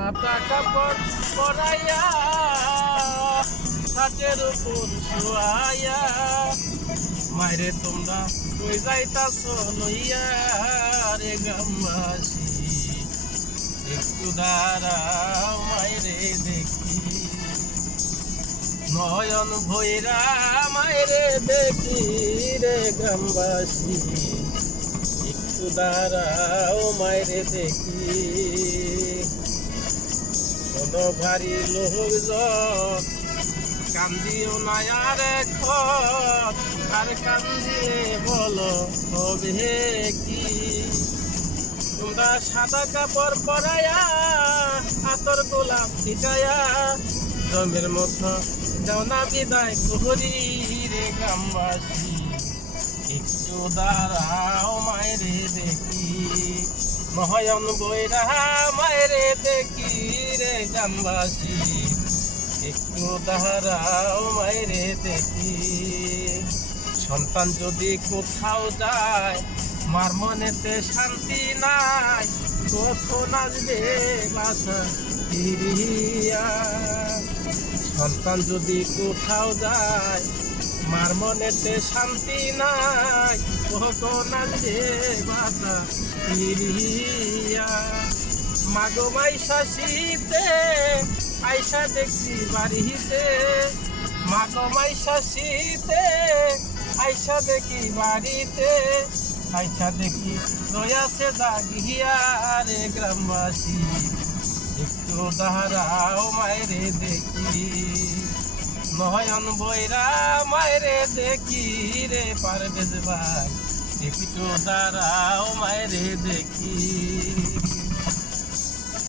হাতা কাপড় পরাইয়া খাটের উপর শুয়াইয়া মাইরে তোমরা কই যাইতাছ লইয়া রে গ্রামবাসী একটু দাঁড়াও মাইরে দেখি নয়ন ভৈরা মাইরে দেখি রে গ্রামবাসী একটু দাঁড়াও মাইরে দেখি কোনো ভারী লোকজন কান্দিও না আর এখন আর কান্দিয়ে বলো হবে কি তোমরা সাদা কাপড় পরাইয়া আতর গোলাপ ছিটাইয়া জমের মতো যাও না বিদায় করি রে গ্রামবাসী একটু দাঁড়াও মায়েরে দেখি নয়ন বৈরা মায়েরে দেখি রে গ্রামবাসী একটু দাঁড়াও মায়েরে দেখি সন্তান যদি কোথাও যায় মার মনেতে শান্তি নাই কখন আসবে বাসা ফিরিয়া সন্তান যদি কোথাও যায় মার মনেতে শান্তি নাই কখন আসবে বাসা ফিরিয়া মাগো মাইশা শীতে আইসা দেখছি বাড়িতে মাগো মাইশা শীতে আইসা দেখি বাড়িতে আইসা দেখি রয়াছে জাগিয়া রে গ্রামবাসী একটু দাঁড়াও মায়েরে দেখি নয়ন বৈরা মায়েরে দেখি রে পারভেজ ভাই একটু দাঁড়াও মায়েরে দেখি।